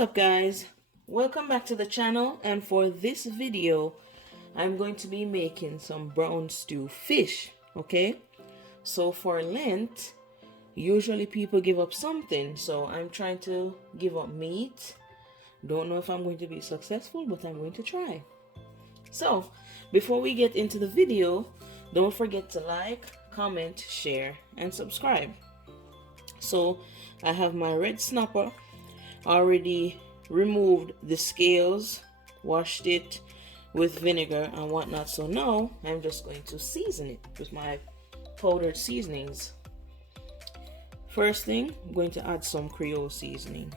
up, guys? Welcome back to the channel, and for this video I'm going to be making some brown stew fish. Okay, so for Lent usually people give up something, so I'm trying to give up meat. Don't know if I'm going to be successful, but I'm going to try. So before we get into the video, don't forget to like, comment, share, and subscribe. So I have my red snapper already removed the scales, washed it with vinegar and whatnot. So now I'm just going to season it with my powdered seasonings. First thing, I'm going to add some Creole seasoning.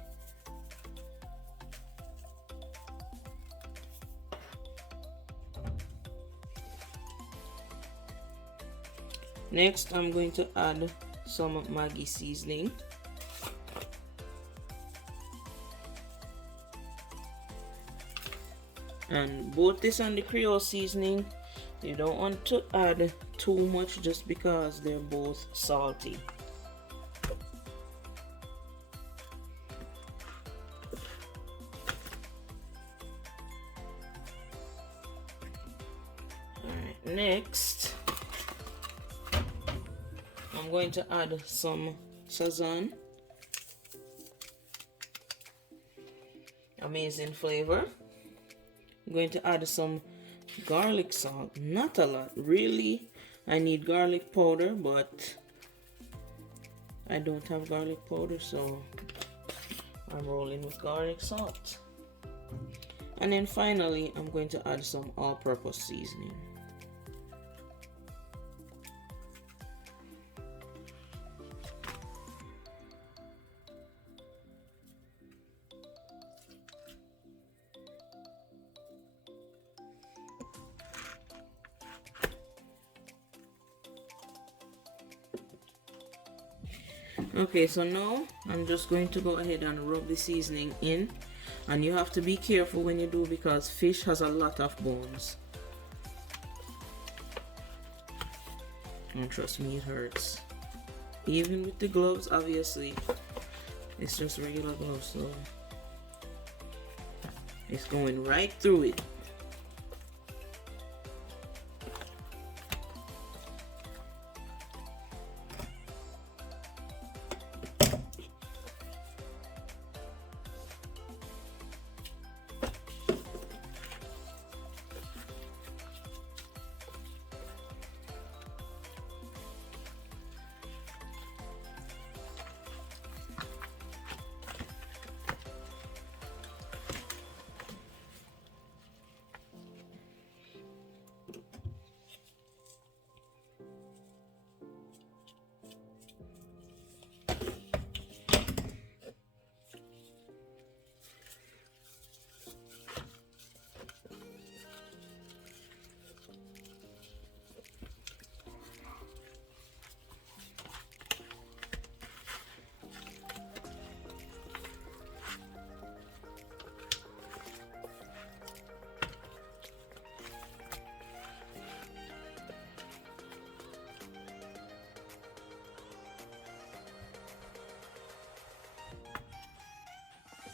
Next, I'm going to add some Maggi seasoning. And both this and the Creole seasoning, you don't want to add too much just because they're both salty. Alright, next I'm going to add some Sazon. Amazing flavor. I'm going to add some garlic salt, not a lot. Really, I need garlic powder, but I don't have garlic powder, so I'm rolling with garlic salt. And then finally, I'm going to add some all-purpose seasoning. Okay, so now I'm just going to go ahead and rub the seasoning in, and you have to be careful when you do because fish has a lot of bones, and trust me, it hurts. Even with the gloves, obviously it's just regular gloves, so it's going right through it.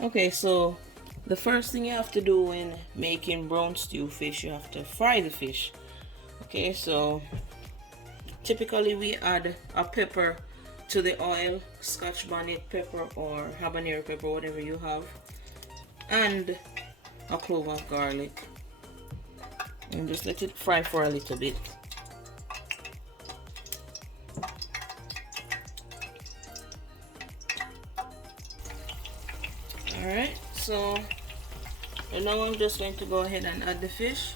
Okay, so the first thing you have to do when making brown stew fish, you have to fry the fish. Okay, so typically we add a pepper to the oil, Scotch bonnet pepper or habanero pepper, whatever you have, and a clove of garlic, and just let it fry for a little bit. Alright, so now I'm just going to go ahead and add the fish.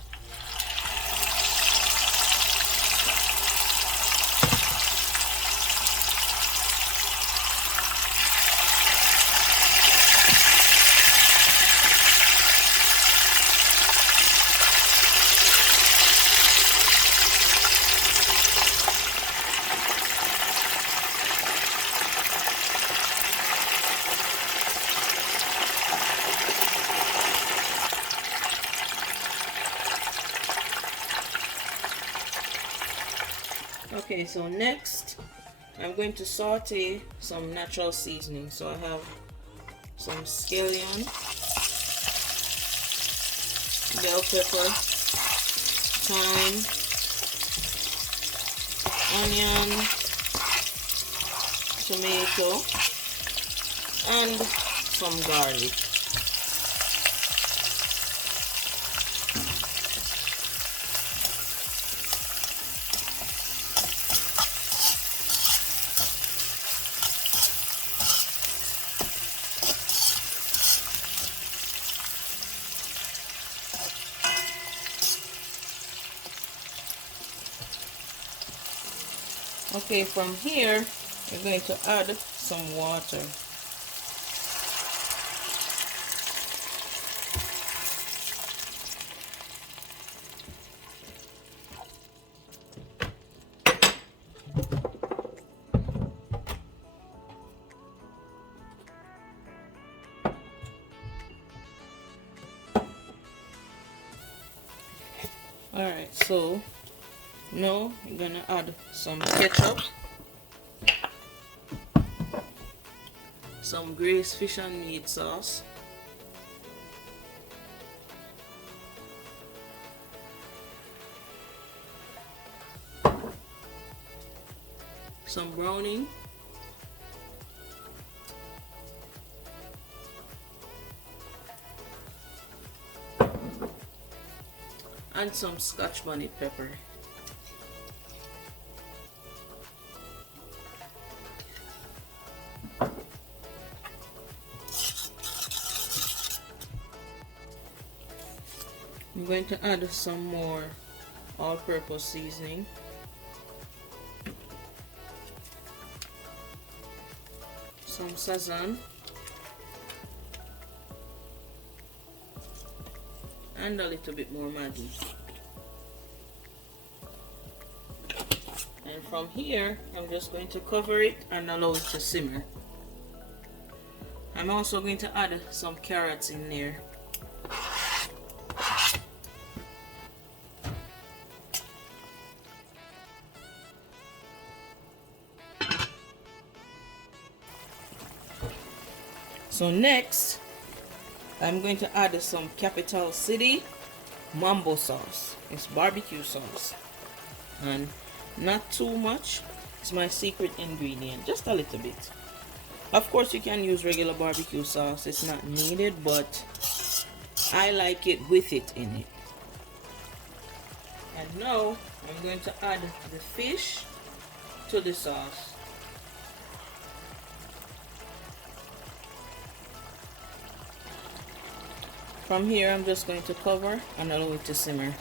Okay, so next I'm going to saute some natural seasoning. So I have some scallion, bell pepper, thyme, onion, tomato, and some garlic. Okay, from here we're going to add some water. Alright, so now you're gonna add some ketchup, some Grace fish and meat sauce, some browning, and some Scotch bonnet pepper. I'm going to add some more all-purpose seasoning, some sazon, and a little bit more Maggi. And from here, I'm just going to cover it and allow it to simmer. I'm also going to add some carrots in there. So next, I'm going to add some Capital City Mambo sauce. It's barbecue sauce, and not too much. It's my secret ingredient, just a little bit. Of course you can use regular barbecue sauce, it's not needed, but I like it with it in it. And now I'm going to add the fish to the sauce. From here I'm just going to cover and allow it to simmer.